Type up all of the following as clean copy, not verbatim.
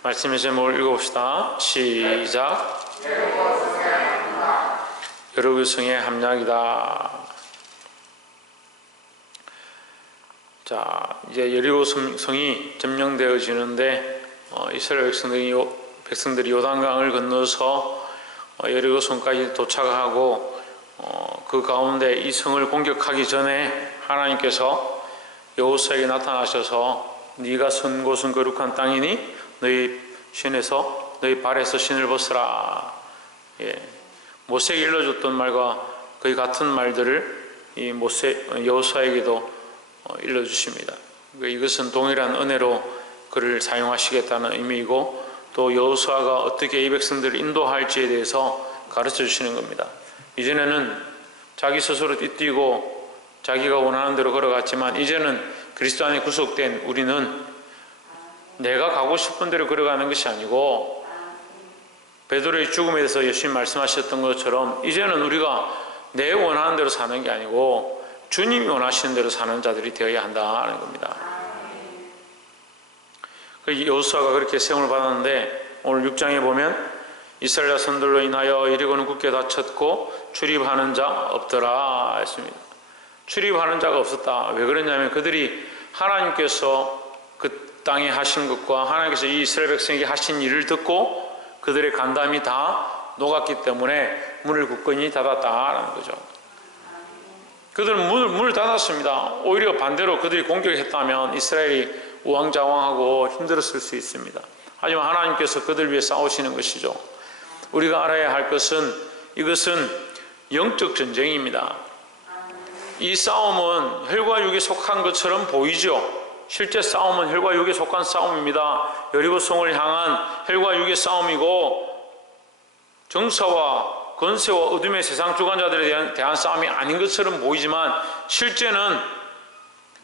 말씀의 제목을 읽어봅시다. 시작. 여리고 성의 함락이다. 자, 이제 여리고 성이 점령되어지는데 이스라엘 백성들이 요단강을 건너서 여리고 성까지 도착하고 그 가운데 이 성을 공격하기 전에 하나님께서 여호수아에게 나타나셔서 네가 선 곳은 거룩한 땅이니 너희 발에서 신을 벗으라. 모세에게 일러줬던 말과 거의 같은 말들을 이 여호수아에게도 일러주십니다. 이것은 동일한 은혜로 그를 사용하시겠다는 의미이고, 또 여호수아가 어떻게 이 백성들을 인도할지에 대해서 가르쳐 주시는 겁니다. 이전에는 자기 스스로 뛰뛰고 자기가 원하는 대로 걸어갔지만, 이제는 그리스도 안에 구속된 우리는 내가 가고 싶은 대로 걸어가는 것이 아니고, 베드로의 죽음에 대해서 예수님 말씀하셨던 것처럼 이제는 우리가 내 원하는 대로 사는 게 아니고 주님이 원하시는 대로 사는 자들이 되어야 한다는 겁니다. 여호수아가 그렇게 세움을 받았는데, 오늘 6장에 보면 이스라엘 자손들로 인하여 여리고는 굳게 닫혔고 출입하는 자 없더라 했습니다. 출입하는 자가 없었다. 왜 그러냐면 그들이 하나님께서 그 땅에 하신 것과 하나님께서 이 이스라엘 백성에게 하신 일을 듣고 그들의 간담이 다 녹았기 때문에 문을 굳건히 닫았다라는 거죠. 그들은 문을 닫았습니다. 오히려 반대로 그들이 공격했다면 이스라엘이 우왕좌왕하고 힘들었을 수 있습니다. 하지만 하나님께서 그들 위해 싸우시는 것이죠. 우리가 알아야 할 것은, 이것은 영적 전쟁입니다. 이 싸움은 혈과 육에 속한 것처럼 보이죠. 실제 싸움은 혈과 육에 속한 싸움입니다. 여리고 성을 향한 혈과 육의 싸움이고, 정사와 권세와 어둠의 세상 주관자들에 대한 싸움이 아닌 것처럼 보이지만, 실제는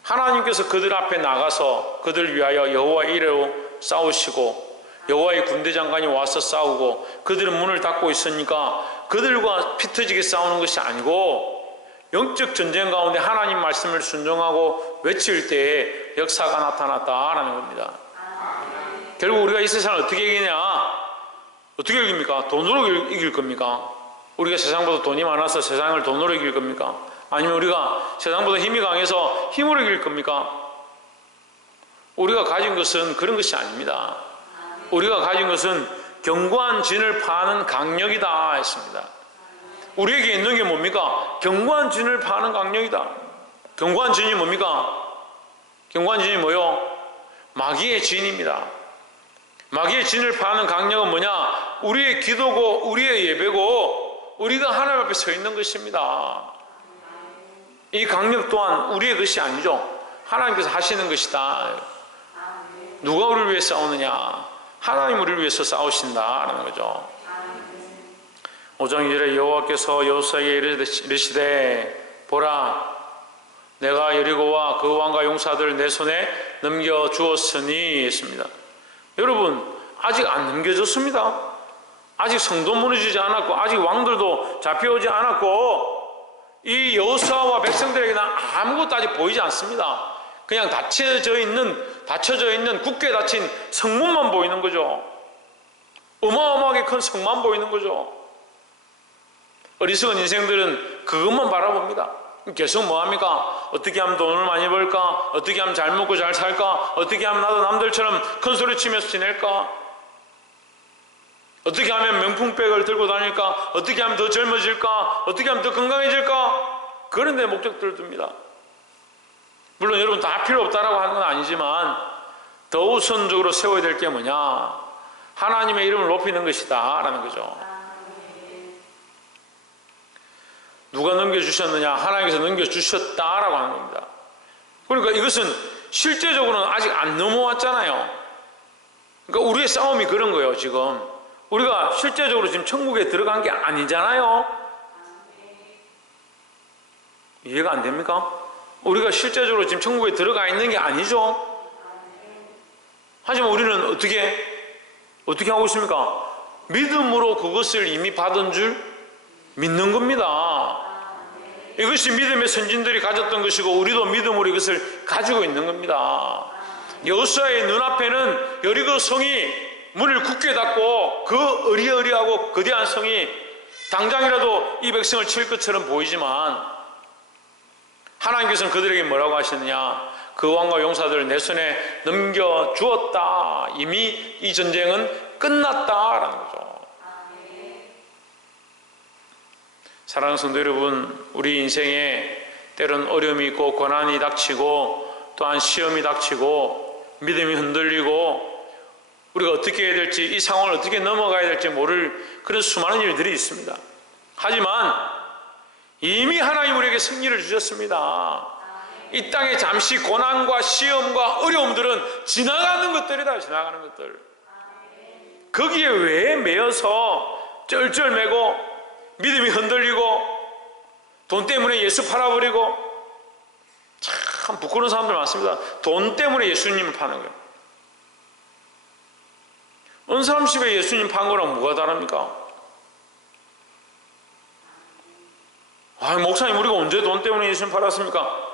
하나님께서 그들 앞에 나가서 그들 위하여 여호와의 이름으로 싸우시고, 여호와의 군대 장관이 와서 싸우고, 그들은 문을 닫고 있으니까 그들과 피 터지게 싸우는 것이 아니고, 영적 전쟁 가운데 하나님 말씀을 순종하고 외칠 때에 역사가 나타났다라는 겁니다. 결국 우리가 이 세상을 어떻게 이기냐? 어떻게 이깁니까? 돈으로 이길 겁니까? 우리가 세상보다 돈이 많아서 세상을 돈으로 이길 겁니까? 아니면 우리가 세상보다 힘이 강해서 힘으로 이길 겁니까? 우리가 가진 것은 그런 것이 아닙니다. 우리가 가진 것은 견고한 진을 파는 강력이다 했습니다. 우리에게 있는 게 뭡니까? 견고한 진을 파는 강력이다. 견고한 진이 뭡니까? 견고한 진이 뭐요? 마귀의 진입니다. 마귀의 진을 파는 강력은 뭐냐? 우리의 기도고 우리의 예배고 우리가 하나님 앞에 서 있는 것입니다. 이 강력 또한 우리의 것이 아니죠. 하나님께서 하시는 것이다. 누가 우리를 위해 싸우느냐? 하나님 우리를 위해서 싸우신다라는 거죠. 5장 2절에 여호와께서 여호수아에게 이르시되 보라, 내가 여리고와 그 왕과 용사들 내 손에 넘겨주었으니 했습니다. 여러분, 아직 안 넘겨졌습니다. 아직 성도 무너지지 않았고, 아직 왕들도 잡혀오지 않았고, 이 여호수아와 백성들에게는 아무것도 아직 보이지 않습니다. 그냥 닫혀져 있는 굳게 닫힌 성문만 보이는 거죠. 어마어마하게 큰 성만 보이는 거죠. 어리석은 인생들은 그것만 바라봅니다. 계속 뭐합니까? 어떻게 하면 돈을 많이 벌까? 어떻게 하면 잘 먹고 잘 살까? 어떻게 하면 나도 남들처럼 큰 소리 치면서 지낼까? 어떻게 하면 명품백을 들고 다닐까? 어떻게 하면 더 젊어질까? 어떻게 하면 더 건강해질까? 그런 데 목적들을 둡니다. 물론 여러분 다 필요 없다라고 하는 건 아니지만, 더 우선적으로 세워야 될 게 뭐냐? 하나님의 이름을 높이는 것이다 라는 거죠. 누가 넘겨주셨느냐? 하나님께서 넘겨주셨다라고 하는 겁니다. 그러니까 이것은 실제적으로는 아직 안 넘어왔잖아요. 그러니까 우리의 싸움이 그런 거예요. 지금 우리가 실제적으로 지금 천국에 들어간 게 아니잖아요. 이해가 안 됩니까? 우리가 실제적으로 지금 천국에 들어가 있는 게 아니죠. 하지만 우리는 어떻게 하고 있습니까? 믿음으로 그것을 이미 받은 줄 믿는 겁니다. 이것이 믿음의 선진들이 가졌던 것이고, 우리도 믿음으로 이것을 가지고 있는 겁니다. 여호수아의 눈앞에는 여리고 성이 문을 굳게 닫고 그 어리어리하고 거대한 성이 당장이라도 이 백성을 칠 것처럼 보이지만 하나님께서는 그들에게 뭐라고 하시느냐? 그 왕과 용사들을 내 손에 넘겨주었다. 이미 이 전쟁은 끝났다라는 거죠. 사랑하는 성도 여러분, 우리 인생에 때론 어려움이 있고 고난이 닥치고 또한 시험이 닥치고 믿음이 흔들리고 우리가 어떻게 해야 될지, 이 상황을 어떻게 넘어가야 될지 모를 그런 수많은 일들이 있습니다. 하지만 이미 하나님 우리에게 승리를 주셨습니다. 이 땅에 잠시 고난과 시험과 어려움들은 지나가는 것들이다. 지나가는 것들. 거기에 왜 매여서 쩔쩔매고 믿음이 흔들리고 돈 때문에 예수 팔아버리고, 참 부끄러운 사람들 많습니다. 돈 때문에 예수님을 파는 거예요. 어느 사람 집에 예수님 판 거랑 뭐가 다릅니까? 목사님, 우리가 언제 돈 때문에 예수님 팔았습니까?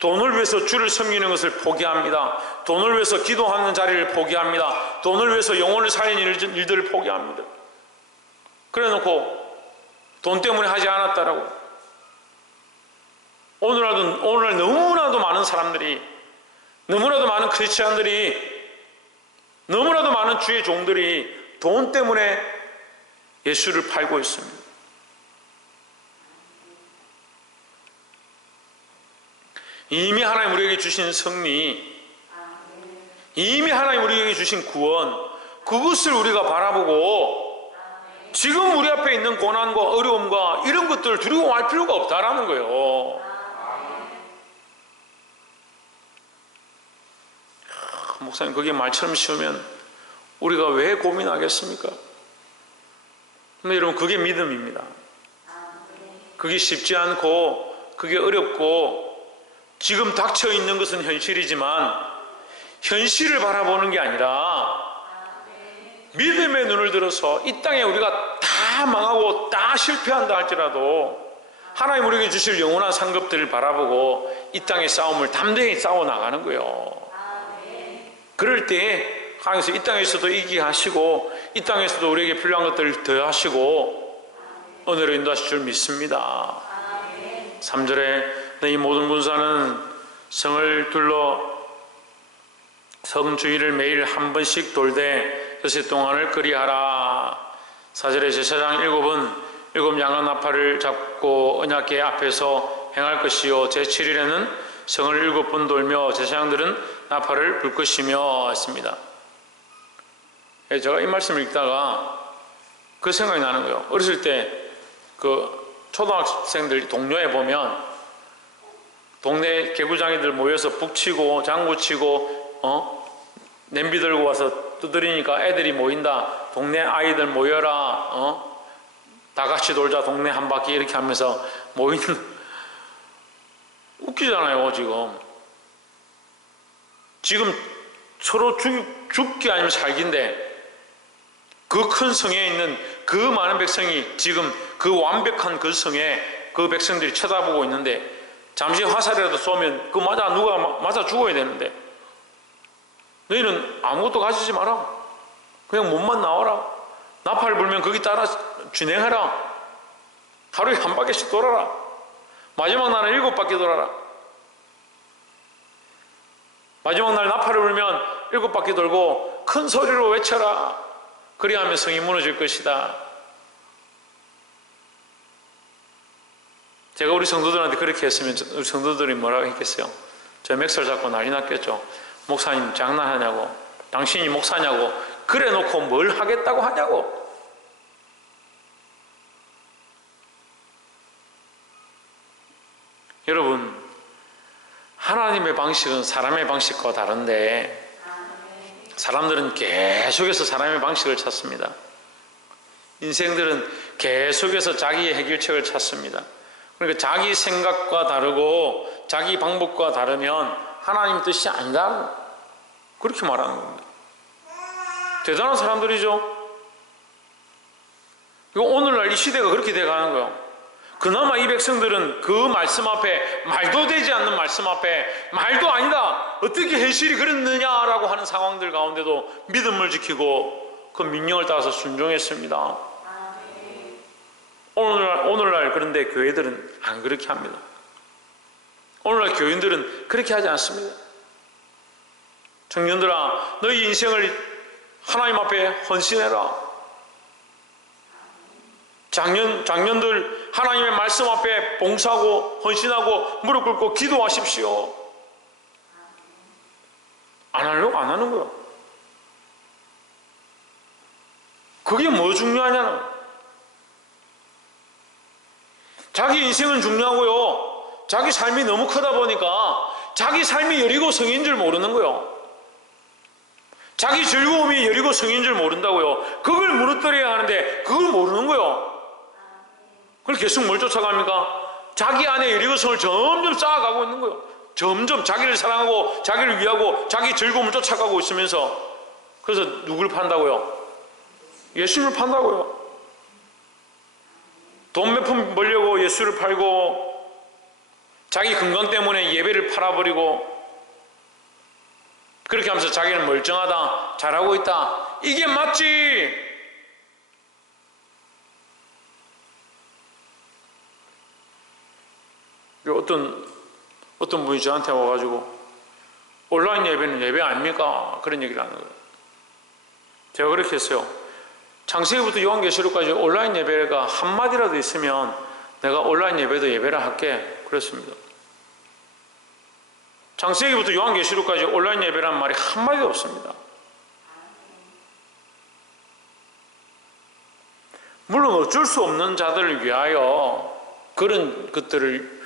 돈을 위해서 주를 섬기는 것을 포기합니다. 돈을 위해서 기도하는 자리를 포기합니다. 돈을 위해서 영혼을 살리는 일들을 포기합니다. 그래 놓고 돈 때문에 하지 않았다라고. 오늘날 너무나도 많은 사람들이, 너무나도 많은 크리스찬들이, 너무나도 많은 주의 종들이 돈 때문에 예수를 팔고 있습니다. 이미 하나님 우리에게 주신 승리, 이미 하나님 우리에게 주신 구원, 그것을 우리가 바라보고 지금 우리 앞에 있는 고난과 어려움과 이런 것들을 두려워할 필요가 없다라는 거예요. 목사님, 그게 말처럼 쉬우면 우리가 왜 고민하겠습니까? 근데 여러분, 그게 믿음입니다. 그게 쉽지 않고 그게 어렵고 지금 닥쳐 있는 것은 현실이지만 현실을 바라보는 게 아니라 믿음의 눈을 들어서 이 땅에 우리가 다 망하고 다 실패한다 할지라도 하나님 우리에게 주실 영원한 상급들을 바라보고 이 땅의 싸움을 담대히 싸워 나가는 거예요. 그럴 때에 하나님께서 이 땅에서도 이기게 하시고 이 땅에서도 우리에게 필요한 것들을 더하시고 은혜로 인도하실 줄 믿습니다. 3절에 이 모든 군사는 성을 둘러 성 주위를 매일 한 번씩 돌되 엿새 동안을 그리하라. 4절에 제사장 7은 7 양한 나팔을 잡고 언약궤 앞에서 행할 것이요 제7일에는 성을 7번 돌며 제사장들은 나팔을 불 것이며 했습니다. 제가 이 말씀을 읽다가 그 생각이 나는 거예요. 어렸을 때 그 초등학생들 동료에 보면 동네 개구장이들 모여서 북치고 장구치고 냄비 들고 와서 두드리니까 애들이 모인다. 동네 아이들 모여라. 다 같이 놀자. 동네 한 바퀴 이렇게 하면서 모이는 웃기잖아요. 지금 서로 죽기 아니면 살기인데 그 큰 성에 있는 그 많은 백성이 지금 그 완벽한 그 성에 그 백성들이 쳐다보고 있는데 잠시 화살이라도 쏘면 누가 맞아 죽어야 되는데 너희는 아무것도 가지지 마라. 그냥 몸만 나와라. 나팔 불면 거기 따라 진행하라. 하루에 한 바퀴씩 돌아라. 마지막 날은 7바퀴 돌아라. 마지막 날 나팔을 불면 7바퀴 돌고 큰 소리로 외쳐라. 그리하면 성이 무너질 것이다. 제가 우리 성도들한테 그렇게 했으면 우리 성도들이 뭐라고 했겠어요? 저 맥살 잡고 난리 났겠죠. 목사님 장난하냐고, 당신이 목사냐고, 그래 놓고 뭘 하겠다고 하냐고. 여러분, 하나님의 방식은 사람의 방식과 다른데 사람들은 계속해서 사람의 방식을 찾습니다. 인생들은 계속해서 자기의 해결책을 찾습니다. 그러니까 자기 생각과 다르고 자기 방법과 다르면 하나님 뜻이 아니다. 그렇게 말하는 겁니다. 대단한 사람들이죠. 오늘날 이 시대가 그렇게 돼가는 거예요. 그나마 이 백성들은 그 말씀 앞에, 말도 되지 않는 말씀 앞에, 말도 아니다, 어떻게 현실이 그랬느냐라고 하는 상황들 가운데도 믿음을 지키고 그 명령을 따라서 순종했습니다. 오늘날 그런데 교회들은 안 그렇게 합니다. 오늘날 교인들은 그렇게 하지 않습니다. 청년들아, 너희 인생을 하나님 앞에 헌신해라. 장년들 하나님의 말씀 앞에 봉사하고 헌신하고 무릎 꿇고 기도하십시오. 안 하려고 안 하는 거야. 그게 뭐 중요하냐는, 자기 인생은 중요하고요, 자기 삶이 너무 크다 보니까 자기 삶이 여리고 성인 줄 모르는 거예요. 자기 즐거움이 여리고 성인 줄 모른다고요. 그걸 무너뜨려야 하는데 그걸 모르는 거예요. 그걸 계속 뭘 쫓아갑니까? 자기 안에 여리고성을 점점 쌓아가고 있는 거예요. 점점 자기를 사랑하고 자기를 위하고 자기 즐거움을 쫓아가고 있으면서, 그래서 누굴 판다고요? 예수를 판다고요. 돈 몇 푼 벌려고 예수를 팔고, 자기 건강 때문에 예배를 팔아버리고, 그렇게 하면서 자기는 멀쩡하다, 잘하고 있다, 이게 맞지? 어떤 분이 저한테 와가지고 온라인 예배는 예배 아닙니까? 그런 얘기를 하는 거예요. 제가 그렇게 했어요. 창세기부터 요한계시록까지 온라인 예배가 한마디라도 있으면 내가 온라인 예배도 예배라 할게, 그랬습니다. 창세기부터 요한계시록까지 온라인 예배라는 말이 한마디도 없습니다. 물론 어쩔 수 없는 자들을 위하여 그런 것들을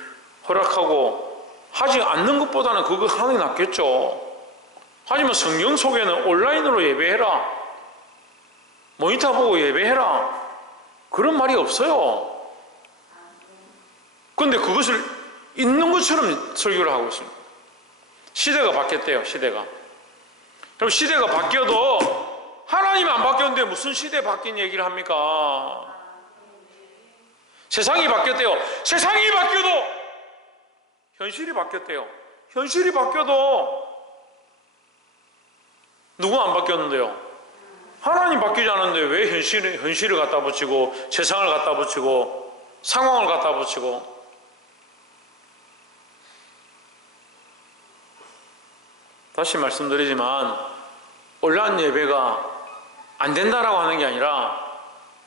허락하고 하지 않는 것보다는 그거 하는 게 낫겠죠. 하지만 성경 속에는 온라인으로 예배해라, 모니터 보고 예배해라, 그런 말이 없어요. 그런데 그것을 있는 것처럼 설교를 하고 있습니다. 시대가 바뀌었대요. 시대가. 그럼 시대가 바뀌어도 하나님이 안 바뀌었는데 무슨 시대 바뀐 얘기를 합니까? 세상이 바뀌었대요. 세상이 바뀌어도 현실이 바뀌었대요. 현실이 바뀌어도 누가 안 바뀌었는데요? 하나님 바뀌지 않았는데 왜 현실을 갖다 붙이고 세상을 갖다 붙이고 상황을 갖다 붙이고. 다시 말씀드리지만 온라인 예배가 안 된다라고 하는 게 아니라,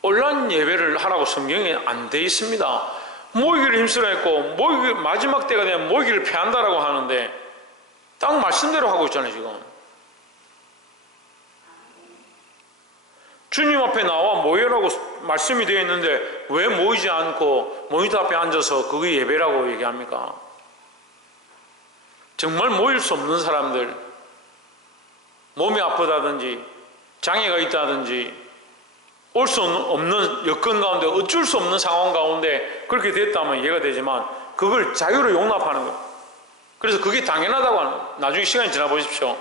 온라인 예배를 하라고 성경에 안 돼 있습니다. 모이기를 힘쓰라 했고 마지막 때가 되면 모이기를 패한다라고 하는데 딱 말씀대로 하고 있잖아요. 지금 주님 앞에 나와 모여라고 말씀이 되어 있는데 왜 모이지 않고 모니터 앞에 앉아서 그게 예배라고 얘기합니까? 정말 모일 수 없는 사람들, 몸이 아프다든지 장애가 있다든지 올 수 없는 여건 가운데, 어쩔 수 없는 상황 가운데 그렇게 됐다면 이해가 되지만 그걸 자유로 용납하는 거예요. 그래서 그게 당연하다고 하는 거예요. 나중에 시간이 지나 보십시오.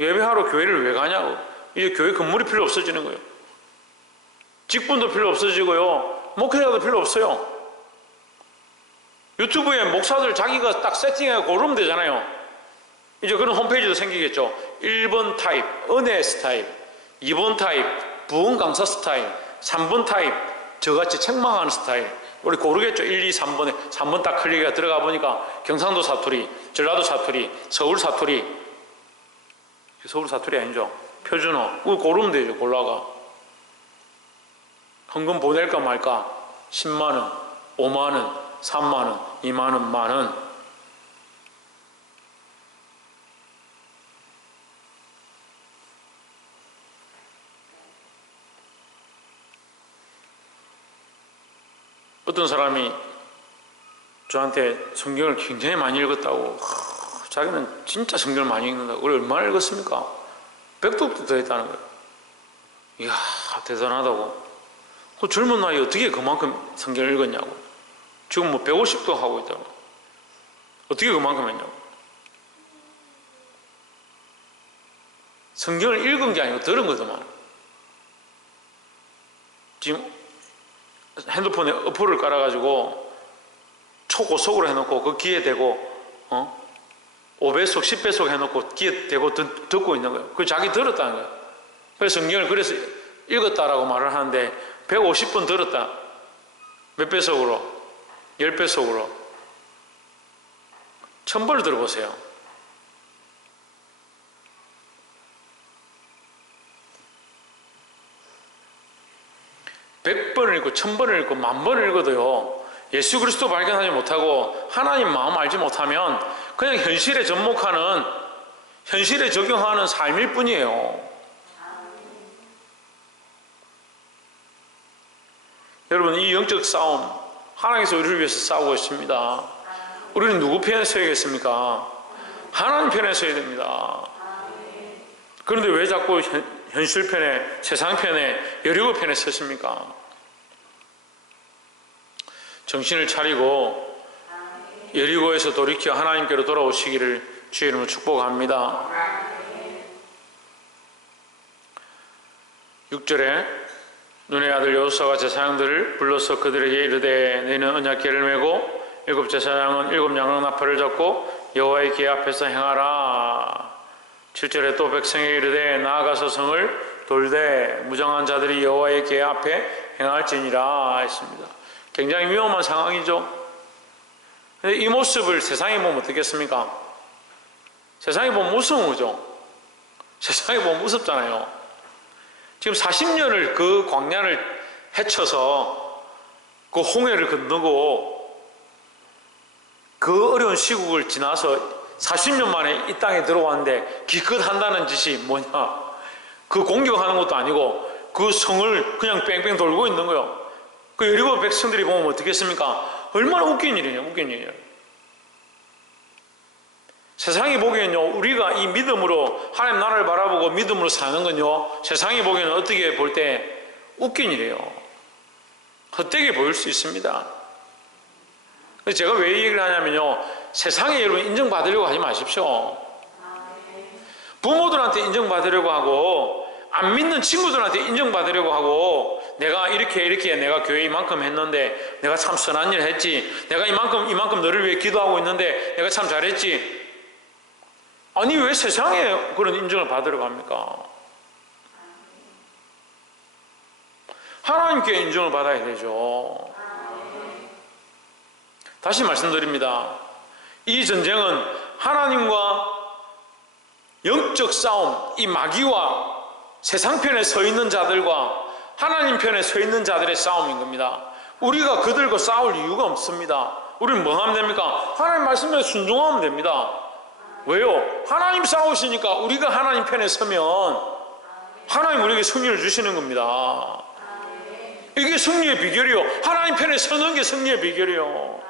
예배하러 교회를 왜 가냐고. 이제 교회 건물이 필요 없어지는 거예요. 직분도 필요 없어지고요, 목회자도 필요 없어요. 유튜브에 목사들 자기가 딱 세팅해서 고르면 되잖아요. 이제 그런 홈페이지도 생기겠죠. 1번 타입 은혜 스타일, 2번 타입 부흥 강사 스타일, 3번 타입 저같이 책망하는 스타일. 우리 고르겠죠. 1, 2, 3번에 3번 딱 클릭해서 들어가 보니까 경상도 사투리, 전라도 사투리, 서울 사투리. 서울 사투리 아니죠. 표준어. 그거 고르면 되죠. 골라가. 헌금 보낼까 말까. 10만원, 5만원, 3만원, 2만원, 만원. 어떤 사람이 저한테 성경을 굉장히 많이 읽었다고, 자기는 진짜 성경을 많이 읽는다고. 그걸 얼마나 읽었습니까? 100독도 더 했다는 거예요. 이야, 대단하다고. 그 젊은 나이에 어떻게 그만큼 성경을 읽었냐고. 지금 뭐 150도 하고 있다고. 어떻게 그만큼 했냐고. 성경을 읽은 게 아니고 들은 거더만. 지금 핸드폰에 어플을 깔아가지고 초고속으로 해놓고 그 귀에 대고 5배속 10배속 해놓고 귀에 대고 듣고 있는 거예요. 그 자기 들었다는 거예요. 그래서 성경을 그래서 읽었다라고 말을 하는데 150번 들었다. 몇 배속으로? 10배속으로 1000번을 들어보세요. (100번을) 읽고 1000번을 읽고 10,000번을 읽어도요, 예수 그리스도 발견하지 못하고 하나님 마음 알지 못하면 그냥 현실에 접목하는, 현실에 적용하는 삶일 뿐이에요. 여러분, 이 영적 싸움, 하나님께서 우리를 위해서 싸우고 있습니다. 우리는 누구 편에 서야겠습니까? 하나님 편에 서야 됩니다. 그런데 왜 자꾸 현실 편에, 세상 편에, 여리고 편에 서십니까? 정신을 차리고 여리고에서 돌이켜 하나님께로 돌아오시기를 주의 이름으로 축복합니다. 6절에 눈의 아들 여호수아가 제사장들을 불러서 그들에게 이르되 너희는 언약궤를 메고 7 제사장은 7 양은 나팔을 잡고 여호와의 궤 앞에서 행하라. 7절에 또 백성에게 이르되 나아가서 성을 돌되 무정한 자들이 여호와의 궤 앞에 행할지니라 했습니다. 굉장히 위험한 상황이죠. 근데 이 모습을 세상에 보면 어떻겠습니까? 세상에 보면 무서운 거죠. 세상에 보면 무섭잖아요. 지금 40년을 그 광야를 헤쳐서 그 홍해를 건너고 그 어려운 시국을 지나서 40년 만에 이 땅에 들어왔는데 기껏 한다는 짓이 뭐냐? 그 공격하는 것도 아니고 그 성을 그냥 뺑뺑 돌고 있는 거예요. 그 여리고 백성들이 보면 어떻겠습니까? 얼마나 웃긴 일이냐, 웃긴 일이냐. 세상이 보기에는요, 우리가 이 믿음으로 하나님 나라를 바라보고 믿음으로 사는 건요, 세상이 보기에는 어떻게 볼 때 웃긴 일이에요. 헛되게 보일 수 있습니다. 제가 왜 이 얘기를 하냐면요, 세상에 여러분 인정받으려고 하지 마십시오. 부모들한테 인정받으려고 하고 안 믿는 친구들한테 인정받으려고 하고 내가 이렇게 내가 교회 이만큼 했는데 내가 참 선한 일을 했지, 내가 이만큼 너를 위해 기도하고 있는데 내가 참 잘했지. 아니 왜 세상에 그런 인정을 받으려고 합니까? 하나님께 인정을 받아야 되죠. 다시 말씀드립니다. 이 전쟁은 하나님과 영적 싸움, 이 마귀와 세상 편에 서 있는 자들과 하나님 편에 서 있는 자들의 싸움인 겁니다. 우리가 그들과 싸울 이유가 없습니다. 우리는 뭐 하면 됩니까? 하나님 말씀에 순종하면 됩니다. 왜요? 하나님 싸우시니까 우리가 하나님 편에 서면 하나님 우리에게 승리를 주시는 겁니다. 이게 승리의 비결이요. 하나님 편에 서는 게 승리의 비결이요.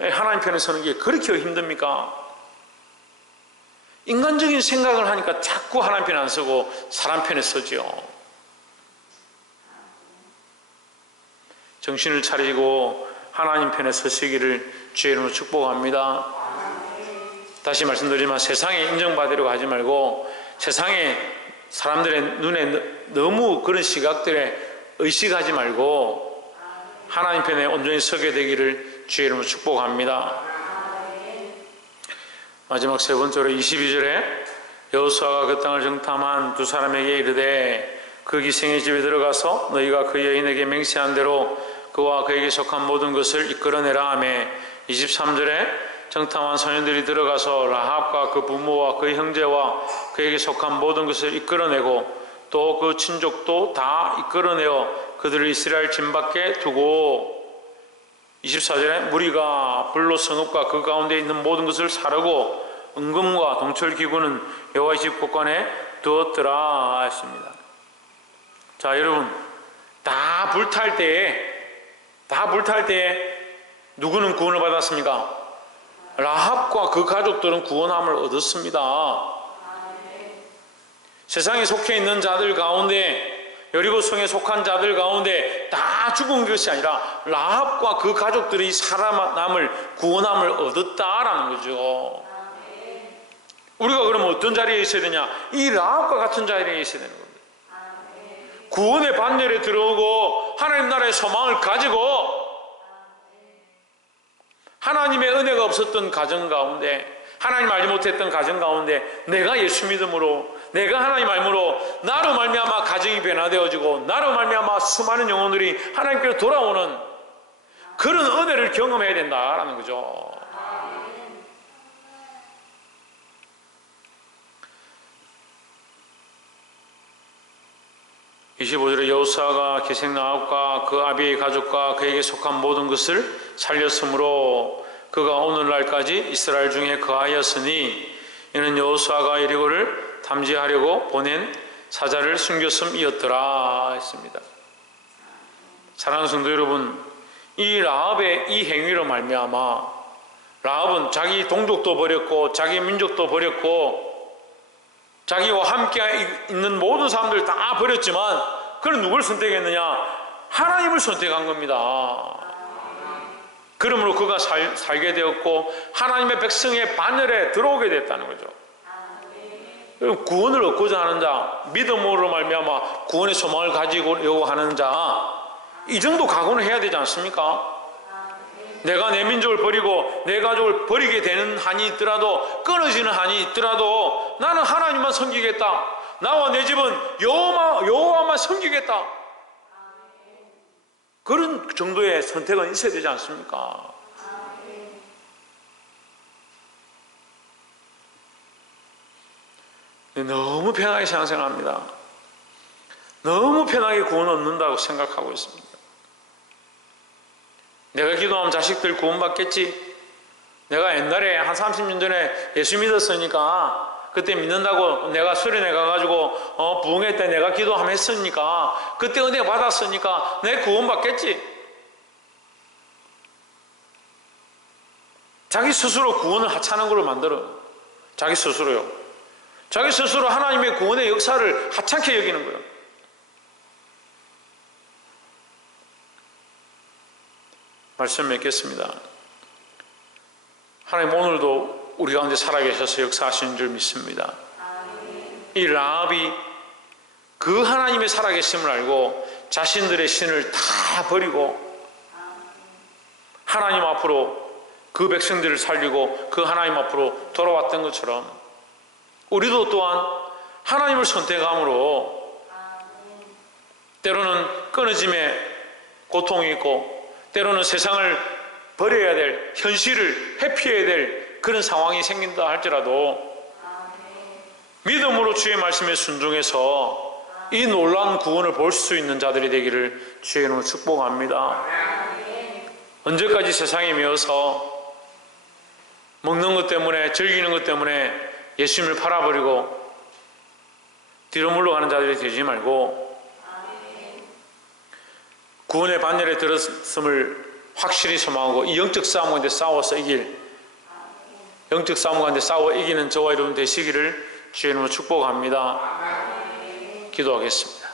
하나님 편에 서는 게 그렇게 힘듭니까? 인간적인 생각을 하니까 자꾸 하나님 편에 안 서고 사람 편에 서죠. 정신을 차리고 하나님 편에 서시기를 주의 이름으로 축복합니다. 다시 말씀드리지만 세상에 인정받으려고 하지 말고 세상에 사람들의 눈에 너무 그런 시각들에 의식하지 말고 하나님 편에 온전히 서게 되기를 주의 이름으로 축복합니다. 마지막 세 번째로 22절에 여호수아가 그 땅을 정탐한 두 사람에게 이르되 그 기생의 집에 들어가서 너희가 그 여인에게 맹세한 대로 그와 그에게 속한 모든 것을 이끌어내라 하매 23절에 정탐한 소년들이 들어가서 라합과 그 부모와 그 형제와 그에게 속한 모든 것을 이끌어내고 또 그 친족도 다 이끌어내어 그들을 이스라엘 진 밖에 두고 24절에 무리가 불로 성읍과 그 가운데 있는 모든 것을 사르고 은금과 동철기구는 여호와의 집 곳간에 두었더라 했습니다. 자, 여러분, 다 불탈 때에 누구는 구원을 받았습니까? 라합과 그 가족들은 구원함을 얻었습니다. 세상에 속해 있는 자들 가운데, 여리고성에 속한 자들 가운데 다 죽은 것이 아니라 라합과 그 가족들이 살아남을 구원함을 얻었다라는 거죠. 우리가 그러면 어떤 자리에 있어야 되냐? 이 라합과 같은 자리에 있어야 되는 겁니다. 구원의 반열에 들어오고 하나님 나라의 소망을 가지고 하나님의 은혜가 없었던 가정 가운데, 하나님 알지 못했던 가정 가운데 내가 예수 믿음으로, 내가 하나님 알므로 나로 말미암아 가정이 변화되어지고 나로 말미암아 수많은 영혼들이 하나님께로 돌아오는 그런 은혜를 경험해야 된다라는 거죠. 25절에 여호수아가 계색 나합과 그 아비의 가족과 그에게 속한 모든 것을 살렸으므로 그가 오늘날까지 이스라엘 중에 거하였으니 이는 여호수아가 여리고를 탐지하려고 보낸 사자를 숨겼음이었더라 했습니다. 사랑하는 성도 여러분, 이 라합의 이 행위로 말미암아 라합은 자기 동족도 버렸고 자기 민족도 버렸고 자기와 함께 있는 모든 사람들 다 버렸지만 그는 누굴 선택했느냐? 하나님을 선택한 겁니다. 그러므로 그가 살게 되었고 하나님의 백성의 반열에 들어오게 됐다는 거죠. 구원을 얻고자 하는 자, 믿음으로 말미암아 구원의 소망을 가지고 하는 자, 이 정도 각오는 해야 되지 않습니까? 내가 내 민족을 버리고 내 가족을 버리게 되는 한이 있더라도, 끊어지는 한이 있더라도 나는 하나님만 섬기겠다. 나와 내 집은 여호와만 섬기겠다. 그런 정도의 선택은 있어야 되지 않습니까? 너무 편하게 생각합니다. 너무 편하게 구원 얻는다고 생각하고 있습니다. 내가 기도하면 자식들 구원받겠지? 내가 옛날에 한 30년 전에 예수 믿었으니까 그때 믿는다고 내가 수련회 가가지고 부흥회 때 내가 기도하면 했으니까 그때 은혜 받았으니까 내 구원받겠지? 자기 스스로 구원을 하찮은 걸로 만들어. 자기 스스로요. 자기 스스로 하나님의 구원의 역사를 하찮게 여기는 거예요. 말씀 맺겠습니다. 하나님 오늘도 우리 가운데 살아계셔서 역사하시는 줄 믿습니다. 이 라합이 그 하나님의 살아계심을 알고 자신들의 신을 다 버리고 하나님 앞으로 그 백성들을 살리고 그 하나님 앞으로 돌아왔던 것처럼 우리도 또한 하나님을 선택함으로 때로는 끊어짐의 고통이 있고 때로는 세상을 버려야 될, 현실을 회피해야 될 그런 상황이 생긴다 할지라도 믿음으로 주의 말씀에 순종해서 이 놀라운 구원을 볼 수 있는 자들이 되기를 주의 이름으로 축복합니다. 언제까지 세상에 매여서 먹는 것 때문에, 즐기는 것 때문에 예수님을 팔아버리고 뒤로 물러가는 자들이 되지 말고 구원의 반열에 들었음을 확실히 소망하고 이 영적 싸움 가운데 싸워서 영적 싸움 가운데 싸워 이기는 저와 여러분 되시기를 주의 이름으로 축복합니다. 기도하겠습니다.